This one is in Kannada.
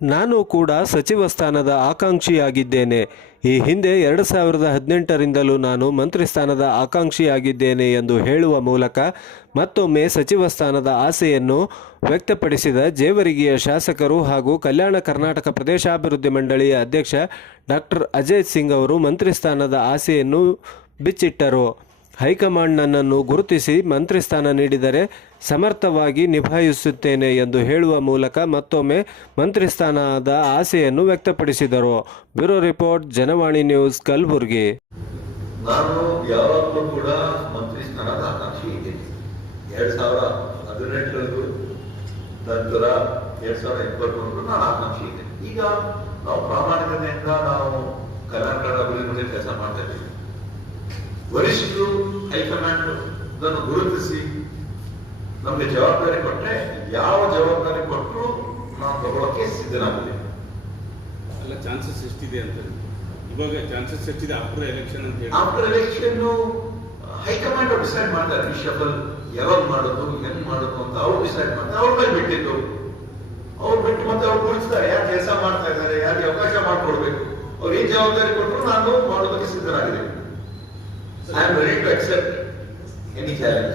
ನಾನು ಕೂಡ ಸಚಿವ ಸ್ಥಾನದ ಆಕಾಂಕ್ಷಿಯಾಗಿದ್ದೇನೆ. ಈ ಹಿಂದೆ 2018ರಿಂದಲೂ ನಾನು ಮಂತ್ರಿ ಸ್ಥಾನದ ಆಕಾಂಕ್ಷಿಯಾಗಿದ್ದೇನೆ ಎಂದು ಹೇಳುವ ಮೂಲಕ ಮತ್ತೊಮ್ಮೆ ಸಚಿವ ಸ್ಥಾನದ ಆಸೆಯನ್ನು ವ್ಯಕ್ತಪಡಿಸಿದ ಜೇವರಿಗಿಯ ಶಾಸಕರು ಹಾಗೂ ಕಲ್ಯಾಣ ಕರ್ನಾಟಕ ಪ್ರದೇಶಾಭಿವೃದ್ಧಿ ಮಂಡಳಿಯ ಅಧ್ಯಕ್ಷ ಡಾಕ್ಟರ್ ಅಜಯ್ ಸಿಂಗ್ ಅವರು ಮಂತ್ರಿ ಸ್ಥಾನದ ಆಸೆಯನ್ನು ಬಿಚ್ಚಿಟ್ಟರು. ಹೈಕಮಾಂಡ್ ನನ್ನನ್ನು ಗುರುತಿಸಿ ಮಂತ್ರಿ ಸ್ಥಾನ ನೀಡಿದರೆ ಸಮರ್ಥವಾಗಿ ನಿಭಾಯಿಸುತ್ತೇನೆ ಎಂದು ಹೇಳುವ ಮೂಲಕ ಮತ್ತೊಮ್ಮೆ ಮಂತ್ರಿ ಸ್ಥಾನದ ಆಸೆಯನ್ನು ವ್ಯಕ್ತಪಡಿಸಿದರು. Bureau report, Janavani news, Kalaburagi. ನಾನು ಯಾವಾಗಲೂ ಕೂಡ ಮಂತ್ರಿ ಸ್ಥಾನದ ಆಕಾಂಕ್ಷಿ ಇದ್ದೇನೆ. 2018 ನಂತರ 2021 ನಾನು ಆಕಾಂಕ್ಷಿ ಇದೆ. ಈಗ ನಾವು ಪ್ರಾಮಾಣಿಕತೆಯಿಂದ ನಾವು ಕರ್ನಾಟಕ ಅಭಿವೃದ್ಧಿ ಕೆಲಸ ಮಾಡ್ತಾ ಇದ್ದೀವಿ. ವರಿಷ್ಠರು ಹೈಕಮಾಂಡ್ ಅದನ್ನು ಗುರುತಿಸಿ ನಮಗೆ ಜವಾಬ್ದಾರಿ ಕೊಟ್ಟರೆ ಯಾವ ಜವಾಬ್ದಾರಿ ಕೊಟ್ಟರು ನಾವು ತಗೊಳ್ಳೋಕೆ ಸಿದ್ಧನಾಗಿದೆ. ಅಲ್ಲ, ಚಾನ್ಸಸ್ ಎಷ್ಟಿದೆ ಅಂತ ಇವಾಗ ಚಾನ್ಸಸ್ ಎಷ್ಟಿದೆ ಆಫ್ಟರ್ ಎಲೆಕ್ಷನ್ ಅಂತ ಹೇಳಿ? ಆಫ್ಟರ್ ಎಲೆಕ್ಷನ್ ಹೈಕಮಾಂಡ್ ಅವ್ರು ಡಿಸೈಡ್ ಮಾಡ್ತಾರೆ. ರಿಷಫಲ್ ಯಾವಾಗ ಮಾಡೋದು, ಹೆಂಗ್ ಮಾಡೋದು ಅಂತ ಅವ್ರು ಡಿಸೈಡ್ ಮಾಡ್ತಾರೆ. ಅವ್ರ ಮೇಲೆ ಬಿಟ್ಟಿದ್ದು, ಅವ್ರು ಬಿಟ್ಟು ಮತ್ತೆ ಅವ್ರು ಗುರುತಿಸ್ತಾರೆ ಯಾರು ಕೆಲಸ ಮಾಡ್ತಾ ಇದ್ದಾರೆ, ಯಾರಿಗೆ ಅವಕಾಶ ಮಾಡಿಕೊಡ್ಬೇಕು. ಅವ್ರು ಏನ್ ಜವಾಬ್ದಾರಿ ಕೊಟ್ಟರು ನಾನು ಮಾಡೋದಕ್ಕೆ ಸಿದ್ಧನಾಗಿದೆ. I am ready to accept any challenge.